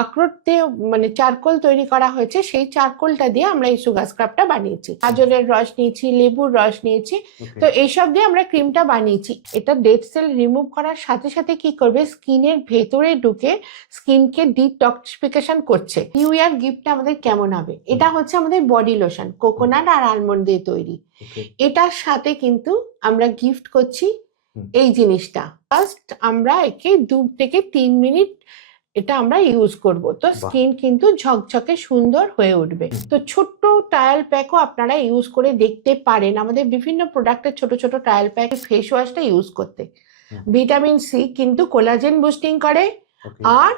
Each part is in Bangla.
আখরোট দিয়ে মানে চারকোল তৈরি করা হয়েছে, সেই চারকোলটা দিয়ে আমরা এই সুগার স্ক্রাবটা বানিয়েছি। গাজরের রস নিয়েছি, লেবুর রস নিয়েছি, তো এইসব দিয়ে আমরা ক্রিমটা বানিয়েছি। এটা ডেড সেল রিমুভ করার সাথে সাথে কি করবে, স্কিনের ভেতরে ঢুকে স্কিনকে ডিটক্সিফিকেশন করছে। নিউ ইয়ার গিফটটা আমাদের কেমন হবে, এটা হচ্ছে আমাদের বডি লোশন, কোকোনাট আর আলমন্ড দিয়ে তৈরি। এটার সাথে কিন্তু আমরা গিফট করছি এই জিনিসটা। ফার্স্ট আমরা একে 2 থেকে 3 মিনিট এটা আমরা ইউজ করব, তো স্কিন কিন্তু ঝকঝকে সুন্দর হয়ে উঠবে। তো ছোট্ট ট্রায়াল প্যাকও আপনারা ইউজ করে দেখতে পারেন, আমাদের বিভিন্ন প্রোডাক্টের ছোট ছোট ট্রায়াল প্যাক। ফেস ওয়াশটা ইউজ করতে ভিটামিন সি কিন্তু কোলাজেন বুস্টিং করে আর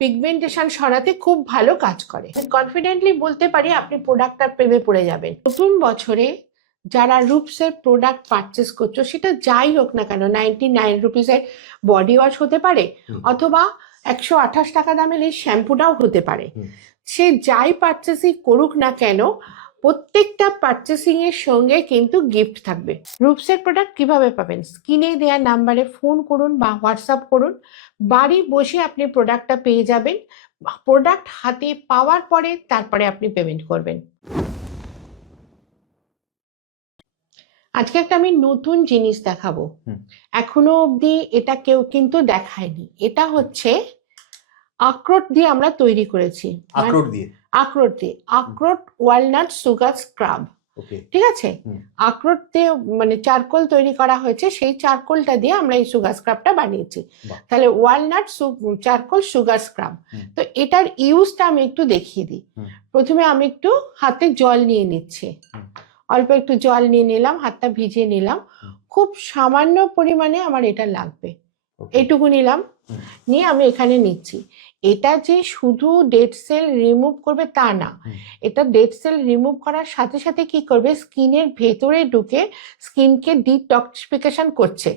পিগমেন্টেশন সরাতে খুব ভালো কাজ করে। কনফিডেন্টলি বলতে পারি আপনি প্রোডাক্টটার প্রেমে পড়ে যাবেন। নতুন বছরে যারা রুপসের প্রোডাক্ট পারচেস করছো, সেটা যাই হোক না কেন, 99 রুপিসের বডি ওয়াশ হতে পারে অথবা 128 টাকা দামের এই শ্যাম্পুটাও হতে পারে। সে যাই পারচেসই করুক না কেন, প্রত্যেকটা পারচেসিং এর সঙ্গে কিন্তু গিফট থাকবে। রুপসের প্রোডাক্ট কিভাবে পাবেন, স্ক্রিনে দেওয়া নাম্বারে ফোন করুন বা হোয়াটসঅ্যাপ করুন, বাড়ি বসে আপনি প্রোডাক্টটা পেয়ে যাবেন। প্রোডাক্ট হাতে পাওয়ার পরে তারপরে আপনি পেমেন্ট করবেন। আজকে একটা আমি নতুন জিনিস দেখাবো, এখনো অবধি এটা কেউ কিন্তু দেখায়নি। এটা হচ্ছে আখরোট দিয়ে আমরা তৈরি করেছি। আখরোট ওয়ালনাট সুগার স্ক্রাব, ঠিক আছে। আখরোট দিয়ে মানে চারকোল তৈরি করা হয়েছে, সেই চারকোলটা দিয়ে আমরা এই সুগার স্ক্রাবটা বানিয়েছি। তাহলে ওয়ালনাট চারকোল সুগার স্ক্রাব। তো এটার ইউজটা আমি একটু দেখিয়ে দিই। প্রথমে আমি একটু হাতে জল নিয়ে নিচ্ছি, অল্প একটু জল নিয়ে নিলাম, হাতটা ভিজিয়ে নিলাম। খুব সামান্য পরিমাণে আমার এটা লাগবে, এইটুকু নিলাম, নিয়ে আমি এখানে নিচ্ছি। এটা যে শুধু ডেড সেল রিমুভ করবে তা না, এটা ডেড সেল রিমুভ করার সাথে সাথে কি করবে, স্কিনের ভেতরে ঢুকে স্কিনকে ডিটক্সিফিকেশন করছে।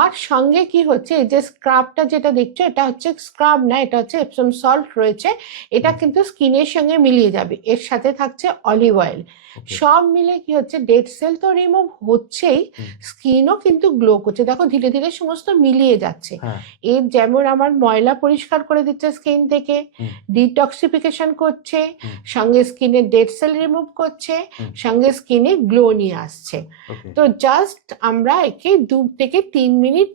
আর সঙ্গে কি হচ্ছে, এই যে স্ক্রাবটা যেটা দেখছো, এটা হচ্ছে স্ক্রাব না, এটা হচ্ছে এপসম সল্ট রয়েছে, এটা কিন্তু স্কিনের সঙ্গে মিলিয়ে যাবে। এর সাথে থাকছে অলিভ অয়েল, সব মিলে কি হচ্ছে, ডেড সেল তো রিমুভ হচ্ছেই, স্কিনও কিন্তু গ্লো করছে। দেখো ধীরে ধীরে সমস্ত মিলিয়ে যাচ্ছে। এর যেমন আমার ময়লা পরিষ্কার করে দিচ্ছে স্কিন থেকে, ডিটক্সিফিকেশন করছে, সঙ্গে স্কিনের ডেড সেল রিমুভ করছে, সঙ্গে স্কিনে গ্লো নিয়ে আসছে। তো জাস্ট আমরা একে 2 থেকে 3 মিনিট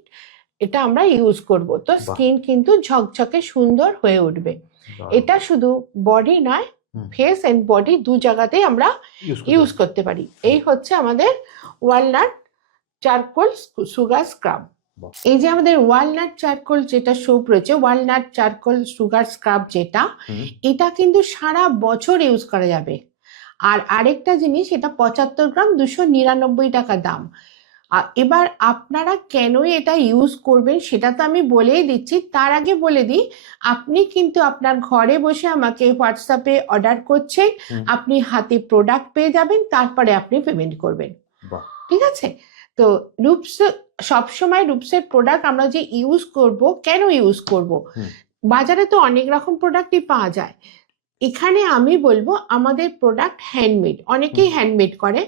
এটা আমরা ইউজ করব, তো স্কিন কিন্তু ঝকঝকে সুন্দর হয়ে উঠবে। এটা শুধু বডি নয়, ফেস এন্ড বডি দু জায়গাতেই আমরা ইউজ করতে পারি। এই হচ্ছে আমাদের ওয়ালনাট চারকোল সুগার স্ক্রাব। এই যে আমাদের ওয়ালনাট চারকোল যেটা সোপ রয়েছে, ওয়ালনাট চারকোল সুগার স্ক্রাব যেটা, এটা কিন্তু সারা বছর ইউজ করা যাবে। আর আরেকটা জিনিস, এটা 75 গ্রাম 299 টাকা দাম। এবার আপনারা কেন এটা ইউজ করবেন সেটা তো আমি বলেই দিচ্ছি। তার আগে বলে দিই, আপনি কিন্তু আপনার ঘরে বসে আমাকে হোয়াটসঅ্যাপে অর্ডার করছেন, আপনি হাতে প্রোডাক্ট পেয়ে যাবেন, তারপরে আপনি পেমেন্ট করবেন, ঠিক আছে। তো রুপস সবসময় রুপসের প্রোডাক্ট আমরা যে ইউজ করব, কেন ইউজ করব, বাজারে তো অনেক রকম প্রোডাক্টই পাওয়া যায়। এখানে আমি বলবো আমাদের প্রোডাক্ট হ্যান্ডমেড, অনেকেই হ্যান্ডমেড করে,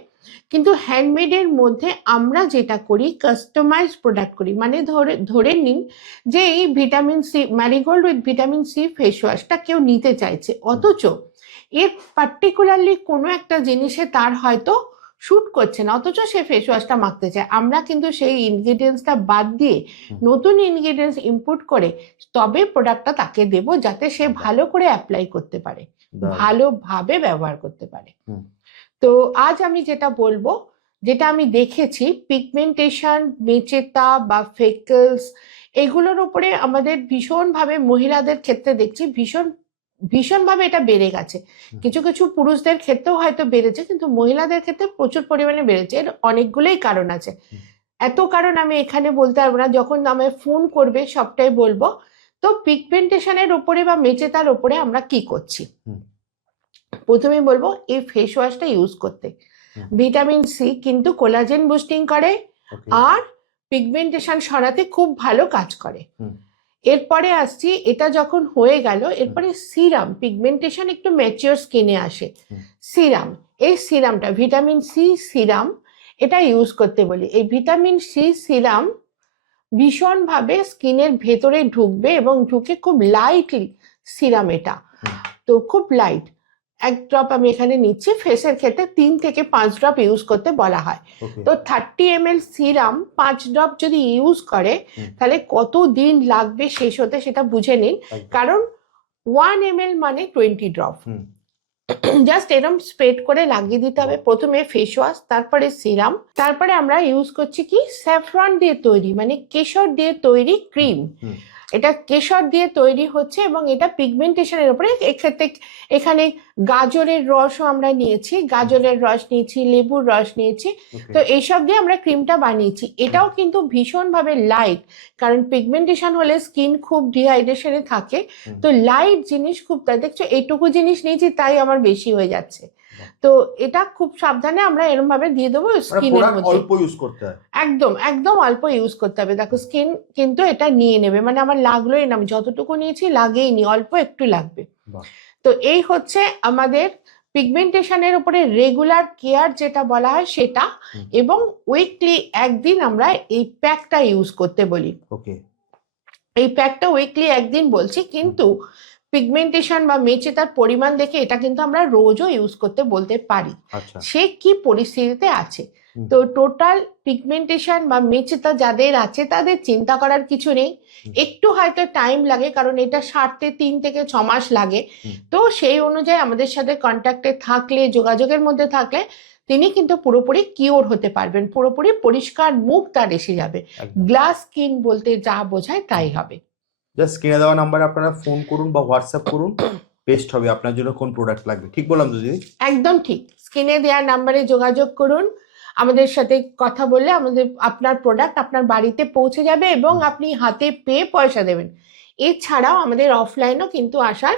কিন্তু হ্যান্ডমেডের মধ্যে আমরা যেটা করি, কাস্টমাইজ প্রোডাক্ট করি। মানে ধরে নিন যে এই vitamin C marigold with vitamin C face ওয়াশটা কেউ নিতে চাইছে, অথচ এর পার্টিকুলারলি কোনো একটা জিনিসে তার হয়তো শুট করছে না, অথচ সে ফেস ওয়াশটা মাখতে চায়। আমরা কিন্তু সেই ইনগ্রিডিয়েন্টসটা বাদ দিয়ে নতুন ইনগ্রিডিয়েন্টস ইনপুট করে তবে প্রোডাক্টটা তাকে দেব, যাতে সে ভালো করে অ্যাপ্লাই করতে পারে, ভালোভাবে ব্যবহার করতে পারে। তো আজ আমি যেটা বলবো, যেটা আমি দেখেছি, পিগমেন্টেশন, মেচেতা বা ফেকলস, এগুলোর উপরে আমাদের ভীষণভাবে মহিলাদের ক্ষেত্রে দেখছি ভীষণভাবে এটা বেড়ে গেছে। কিছু কিছু পুরুষদের ক্ষেত্রেও হয়তো বেড়েছে, কিন্তু মহিলাদের ক্ষেত্রে প্রচুর পরিমাণে বেড়েছে। এর অনেকগুলোই কারণ আছে, এত কারণ আমি এখানে বলতে পারবো না, যখন আমায় ফোন করবে সবটাই বলবো। তো পিগমেন্টেশনের উপরে বা মেচেতার উপরে আমরা কি করছি, প্রথমে বলবো এই ফেস ওয়াশটা ইউজ করতে। ভিটামিন সি কিন্তু কোলাজেন বুস্টিং করে আর পিগমেন্টেশন সরাতে খুব ভালো কাজ করে। এরপরে আসছি, এটা যখন হয়ে গেল, এরপরে সিরাম, পিগমেন্টেশন একটু ম্যাচিওর স্কিনে আসে, সিরাম, এই সিরামটা ভিটামিন সি সিরাম, এটা ইউজ করতে বলি। এই ভিটামিন সি সিরাম ভীষণভাবে স্কিনের ভেতরে ঢুকবে এবং ঢুকে খুব লাইটলি সিরাম এটা, তো খুব লাইট, 1 ড্রপ আমি এখানে নিচ্ছি। ফেসের ক্ষেত্রে 3 থেকে 5 ড্রপ ইউজ করতে বলা হয়। তো 30 ml সিরাম 5 ড্রপ যদি ইউজ করে তাহলে কত দিন লাগবে শেষ হতে সেটা বুঝে নিন, কারণ 1 ml মানে 20 ড্রপ। জাস্ট এরকম স্প্রেড করে লাগিয়ে দিতে হবে। প্রথমে ফেস ওয়াশ, তারপরে সিরাম, তারপরে আমরা ইউজ করছি কি স্যাফরন দিয়ে তৈরি মানে কেশর দিয়ে তৈরি ক্রিম। এটা কেশর দিয়ে তৈরি হচ্ছে এবং এটা পিগমেন্টেশনের উপরে, এক্ষেত্রে এখানে গাজরের রসও আমরা নিয়েছি, গাজরের রস নিয়েছি, লেবুর রস নিয়েছি, তো এইসব দিয়ে আমরা ক্রিমটা বানিয়েছি। এটাও কিন্তু ভীষণভাবে লাইট, কারণ পিগমেন্টেশন হলে স্কিন খুব ডিহাইড্রেশনে থাকে, তো লাইট জিনিস খুব, তাই দেখছো এইটুকু জিনিস নিয়েছি তাই আমার বেশি হয়ে যাচ্ছে। তো এটা খুব সাবধানে আমরা এরকম ভাবে দিয়ে দেবো স্কিনের মধ্যে, অল্প ইউজ করতে হয়, একদম একদম অল্প ইউজ করতে হবে। দেখো স্কিন কিন্তু এটা নিয়ে নেবে, মানে আমার লাগলোই না, আমি যতটুকু নিয়েছি লাগেইনি, অল্প একটু লাগবে। তো এই হচ্ছে আমাদের পিগমেন্টেশনের উপরে রেগুলার কেয়ার যেটা বলা হয় সেটা, এবং উইকলি একদিন আমরা এই প্যাকটা ইউজ করতে বলি। এই প্যাকটা উইকলি একদিন বলছি, কিন্তু পিগমেন্টেশন বা মেচেতার পরিমাণ দেখে এটা কিন্তু আমরা রোজও ইউজ করতে বলতে পারি, সে কি পরিস্থিতিতে আছে। তো টোটাল পিগমেন্টেশন বা মেচেতা যাদের আছে তাদের চিন্তা করার কিছু নেই, একটু হয়তো টাইম লাগে, কারণ এটা সারতে 3 থেকে 6 মাস লাগে। তো সেই অনুযায়ী আমাদের সাথে কন্ট্যাক্টে থাকলে, যোগাযোগের মধ্যে থাকলে তিনি কিন্তু পুরোপুরি কিওর হতে পারবেন, পুরোপুরি পরিষ্কার মুখ তার এসে যাবে। গ্লাস স্কিন বলতে যা বোঝায় তাই হবে। জাস্ট স্ক্রিনে দেওয়া নাম্বারে আপনারা ফোন করুন বা হোয়াটসঅ্যাপ করুন, বেস্ট হবে আপনার জন্য কোন প্রোডাক্ট লাগবে। ঠিক বললাম তো দিদি? একদম ঠিক। স্ক্রিনে দেওয়া নাম্বারে যোগাযোগ করুন, আমাদের সাথে কথা বললে আপনার প্রোডাক্ট আপনার বাড়িতে পৌঁছে যাবে এবং আপনি হাতে পেয়ে পয়সা দেবেন। এছাড়াও আমাদের অফলাইনও কিন্তু আসার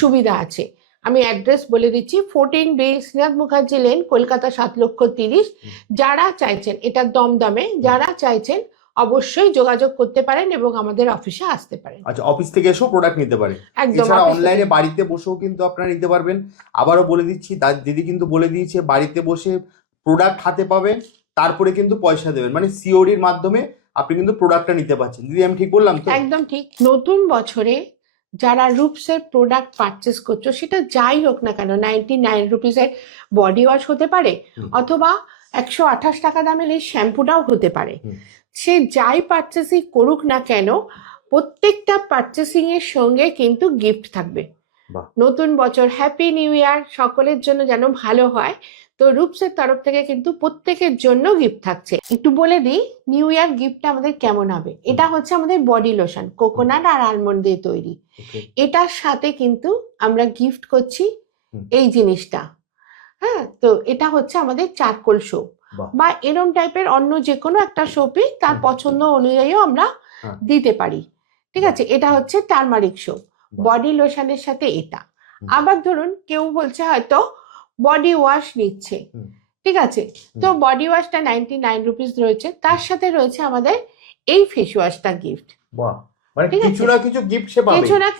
সুবিধা আছে। আমি অ্যাড্রেস বলে দিচ্ছি, 14B শ্রীনাথ মুখার্জি লেন, কলকাতা 7,30,000। যারা চাইছেন, এটা দমদমে, যারা চাইছেন অবশ্যই যোগাযোগ করতে পারেন এবং আমাদের অফিসে আসতে পারেন। আচ্ছা, অফিস থেকে এসেও প্রোডাক্ট নিতে পারেন। এছাড়া অনলাইনে বাড়িতে বসেও কিন্তু আপনারা নিতে পারবেন। আবারও বলে দিচ্ছি, দিদি কিন্তু বলে দিয়েছে বাড়িতে বসে প্রোডাক্ট হাতে পাবেন, তারপরে কিন্তু পয়সা দেবেন, মানে সিওডির মাধ্যমে আপনি কিন্তু প্রোডাক্টটা নিতে পারছেন। দিদি আমি ঠিক বললাম তো? একদম ঠিক। নতুন বছরে যারা রূপসের প্রোডাক্ট পারচেস করছো, সেটা যাই হোক না কেন, 99 রুপিসের বডি ওয়াশ হতে পারে, অথবা 128 টাকা দামের এই শ্যাম্পুটাও হতে পারে, সে যাই পারচেসই করুক না কেন, প্রত্যেকটা পারচেসিং এর সঙ্গে কিন্তু গিফট থাকবে। নতুন বছর, হ্যাপি নিউ ইয়ার, সকলের জন্য যেন ভালো হয়। তো রূপসের তরফ থেকে কিন্তু প্রত্যেকের জন্য গিফট থাকছে। একটু বলে দিই নিউ ইয়ার গিফটটা আমাদের কেমন হবে। এটা হচ্ছে আমাদের বডি লোশন, কোকোনাট আর আলমন্ড দিয়ে তৈরি। এটার সাথে কিন্তু আমরা গিফট করছি এই জিনিসটা। হ্যাঁ, তো এটা হচ্ছে আমাদের চারকোল সোপ বা এরম টাইপের অন্য যে কোনো একটা সোপই তার পছন্দ অনুযায়ীও আমরা দিতে পারি। ঠিক আছে, এটা হচ্ছে টারমারিক সোপ, বডি লোশনের সাথে এটা। আবার ধরুন কেউ বলছে হয়তো বডি ওয়াশ নিচ্ছে, ঠিক আছে, তো বডি ওয়াশটা 99 রুপিস রয়েছে, তার সাথে রয়েছে আমাদের এই ফেস ওয়াশটা গিফট। কিছু না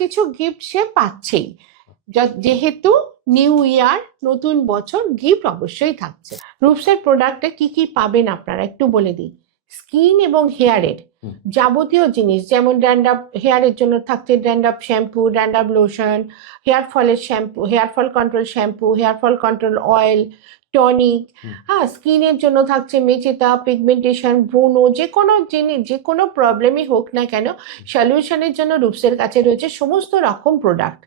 কিছু গিফট সে পাচ্ছেই, যেহেতু নিউ ইয়ার, নতুন বছর, গিফট অবশ্যই থাকছে। রূপসের প্রোডাক্টে কি কি পাবেন আপনারা একটু বলে দিই। স্কিন এবং হেয়ারের যাবতীয় জিনিস, যেমন ড্যান্ড্রাফ, হেয়ারের জন্য থাকছে dandruff shampoo, dandruff lotion, hair ফলের shampoo, hair fall control shampoo, hair fall control oil, tonic. হ্যাঁ, স্কিনের জন্য থাকছে মেচেতা, পিগমেন্টেশন, ব্রণ, যে কোনো জিনিস, যে কোনো প্রবলেমই হোক না কেন, সলিউশনের জন্য রূপসের কাছে রয়েছে সমস্ত রকম প্রোডাক্ট।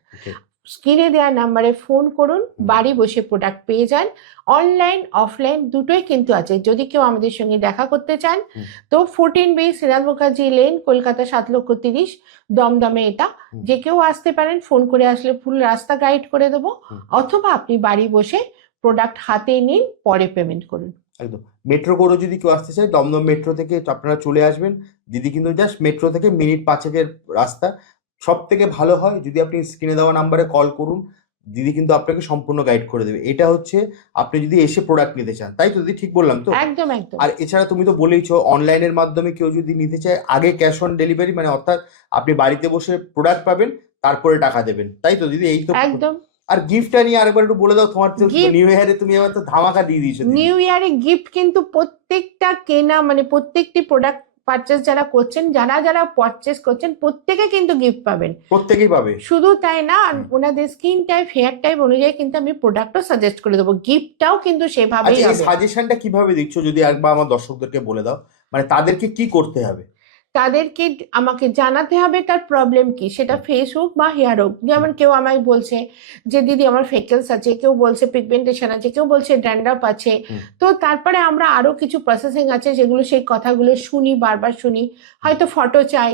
স্ক্রিনে দেওয়া নাম্বারে ফোন করুন, বাড়ি বসে প্রোডাক্ট পেয়ে যান। অনলাইন অফলাইন দুটোই কিন্তু আছে। যদি কেউ আমাদের সঙ্গে দেখা করতে চান তো 14B শ্রীনাথ মুখার্জি লেন, কলকাতা 7,30,000, দমদমে এটা। যে কেউ আসতে পারেন, ফোন করে আসলে ফুল রাস্তা গাইড করে দেবো, অথবা আপনি বাড়ি বসে প্রোডাক্ট হাতে নিন, পরে পেমেন্ট করুন। একদম মেট্রো করে যদি কেউ আসতে চায়, দমদম মেট্রো থেকে আপনারা চলে আসবেন। দিদি কিন্তু জাস্ট মেট্রো থেকে মিনিট 5-এর রাস্তা। সব থেকে ভালো হয় যদি আপনি স্ক্রিনে দেওয়া নাম্বারে কল করুন, দিদি কিন্তু আপনাকে সম্পূর্ণ গাইড করে দেবে। এটা হচ্ছে আপনি যদি এসে প্রোডাক্ট নিতে চান, তাই তো দিদি? ঠিক বললাম তো? একদম একদম। আর এছাড়া তুমি তো বলেইছো অনলাইনের মাধ্যমে কেউ যদি নিতে চায়, আগে ক্যাশ অন ডেলিভারি, মানে অর্থাৎ আপনি বাড়িতে বসে প্রোডাক্ট পাবেন, তারপরে টাকা দেবেন, তাই তো দিদি? এই তো একদম। আর গিফটটা নিয়ে আরেকবার একটু বলে দাও। তোমার তো নিউ ইয়ারে তুমি এবার তো ধামাকা দিয়ে দিয়েছো। নিউ ইয়ারে গিফট কিন্তু প্রত্যেকটা কেনা, মানে প্রত্যেকটি প্রোডাক্ট পারচেস যারা করছেন, যারা পারচেস করছেন প্রত্যেকে কিন্তু গিফট পাবেন, প্রত্যেকেই পাবে। শুধু তাই না, ওনাদের স্কিন টাইপ হেয়ার টাইপ অনুযায়ী কিন্তু আমি প্রোডাক্টও সাজেস্ট করে দেবো, গিফটটাও কিন্তু সেভাবেই আচ্ছা, এই হবে। সাজেশনটা কিভাবে দিচ্ছ যদি একবার আমার দর্শকদেরকে বলে দাও, মানে তাদেরকে কি করতে হবে? তাদেরকে আমাকে জানাতে হবে তার প্রবলেম কি, সেটা ফেস হোক বা হেয়ার হোক। যেমন কেউ আমায় বলছে যে দিদি আমার ফেকেলস আছে, কেউ বলছে পিগমেন্টেশন আছে, কেউ বলছে ড্যান্ড্রাফ আছে। তো তারপরে আমরা আরো কিছু প্রসেসিং আছে যেগুলো, সেই কথাগুলো শুনি, বারবার শুনি, হয়তো ফটো চাই,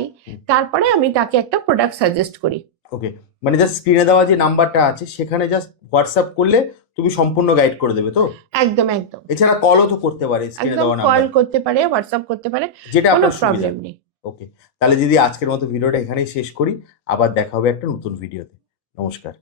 তারপরে আমি তাকে একটা প্রোডাক্ট সাজেস্ট করি। ওকে, মানে জাস্ট স্ক্রিনে দেওয়া যে নাম্বারটা আছে সেখানে জাস্ট হোয়াটসঅ্যাপ করলে তুমি সম্পূর্ণ গাইড করে দেবে তো? একদম একদম। এছাড়া কলও তো করতে পারে স্ক্রিনে একদম দেওয়া কল নাম্বার, করতে পারে, হোয়াটসঅ্যাপ করতে পারে, যেটা কোনো আপনার সুবিধা। প্রবলেম নেই। ওকে, তাহলে দিদি আজকের মতো ভিডিওটা এখানেই শেষ করি, আবার দেখা হবে একটা নতুন ভিডিওতে। নমস্কার।